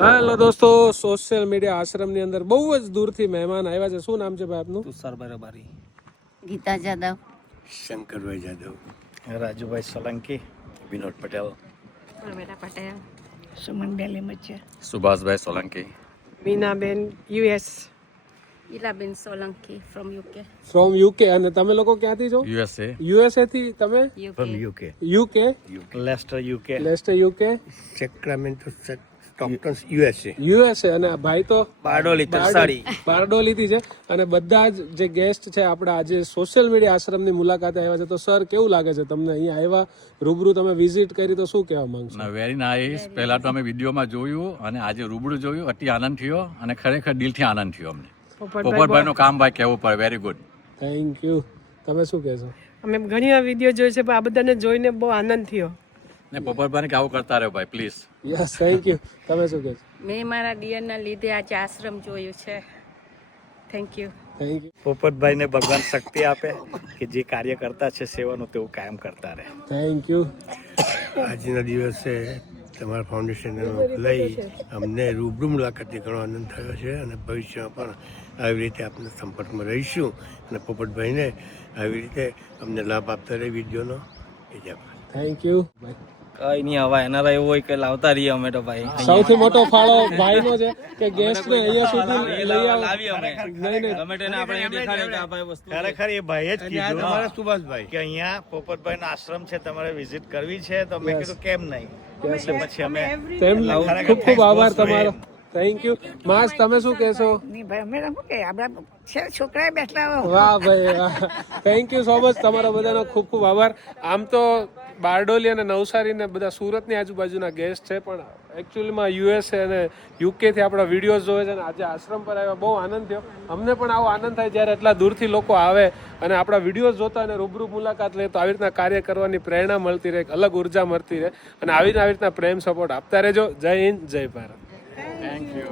Hello દોસ્તો, social media આશ્રમની અંદર બહુ જ દૂરથી મહેમાન આવ્યા છે. શું નામ છે ભાઈ આપનું? તુષારભાઈ રબારી, ગીતા જાદવ, શંકરભાઈ જાદવ, રાજુભાઈ સોલંકી, વિનોદ પટેલ, પ્રમેલા પટેલ, સુમન બેલી મચ્છા, સુભાષભાઈ સોલંકી, મીનાબેન યુએસ, ઈલાબેન Solanki from UK. From UK. અને તમે લોકો ક્યાંથી છો? યુએસએ. યુએસએ થી. તમે? From UK, UK, Leicester UK, Leicester UK, Sacramento Stockton USA. USA. અને આ ભાઈ તો બારડોલી તરસાડી. બારડોલીથી છે. અને બધા જ જે ગેસ્ટ છે આપણા આજે સોશિયલ મીડિયા આશ્રમની મુલાકાતે આવ્યા છે. તો સર, કેવું લાગે છે તમને અહીંયા આવ્યા, રૂબરૂ તમે વિઝિટ કરી, તો શું કહેવા માંગશો? Very nice. પહેલા તો અમે વિડીયોમાં જોયું અને આજે રૂબરૂ જોયું, અતિ આનંદ થયો અને ખરેખર દિલથી આનંદ થયો અમને. પોપટભાઈનું કામ ભાઈ કહેવું પડે, વેરી ગુડ. Thank you. તમે શું કહેશો? અમે ઘણી વાર વિડીયો જોઈ છે પણ આ બધાને જોઈને બહુ આનંદ થયો. ને પોપટભાઈને કે આવું કરતા રહ્યો ભાઈ, પ્લીઝ. Yes, thank you. તમે શું કહેશો? મેં મારા ડિયરના લીધે આજે આશ્રમ જોયું છે. Thank you. Thank you. પોપટભાઈને ભગવાન શક્તિ આપે કે જે કાર્ય કરતા છે સેવાનું તેવું કાયમ કરતા રહે. Thank you. આજના દિવસે તમારા ફાઉન્ડેશન લઈ અમને રૂબરૂ મુલાકાતથી ઘણો આનંદ થયો છે અને ભવિષ્યમાં પણ આવી રીતે આપના સંપર્કમાં રહીશું અને પોપટભાઈને આવી રીતે અમને લાભ આપતા રહે વિડીયોનો. એ જ આપણે થેન્ક યુ. કઈ નહીં, હવે એના એવું હોય કે લાવતા રહીએ અમે તો ભાઈ. સૌથી મોટો ફાળો ભાઈનો છે કે ગેસ્ટને અહીંયા સુધી લઈ આવો. લાવી અમે. નહીં, નહીં. ગમે તેને આપણે એ દેખાડે કે આ ભાઈ વસ્તુ ખરેખર એ ભાઈએ જ કીધું તમારા સુભાષભાઈ કે અહીંયા પોપટભાઈનો આશ્રમ છે, તમારે વિઝિટ કરવી છે. તો મેં કીધું કેમ નહીં. એટલે પછી અમે તેમ ખૂબ ખૂબ આભાર તમારો. Thank you. માસ, તમે શું કહેશો? નહીં ભાઈ અમે શું કે આપણા છે છોકરાએ બેઠલા હો. વાહ ભાઈ, વાહ. Thank you so much. તમારા બધાનો ખૂબ ખૂબ આભાર. આમ તો બારડોલી અને નવસારી ને બધા સુરતની આજુબાજુના ગેસ્ટ છે, પણ એકચ્યુઅલીમાં યુએસએ અને યુકેથી આપણા વિડીયોઝ જોવે છે અને આજે આશ્રમ પર આવ્યા. બહુ આનંદ થયો. અમને પણ આવો આનંદ થાય જ્યારે એટલા દૂરથી લોકો આવે અને આપણા વિડીયોઝ જોતા અને રૂબરૂ મુલાકાત લે, તો આવી રીતના કાર્ય કરવાની પ્રેરણા મળતી રહે, એક અલગ ઉર્જા મળતી રહે અને આવી રીતના પ્રેમ સપોર્ટ આપતા રહેજો. જય હિન્દ, જય ભારત. Thank you.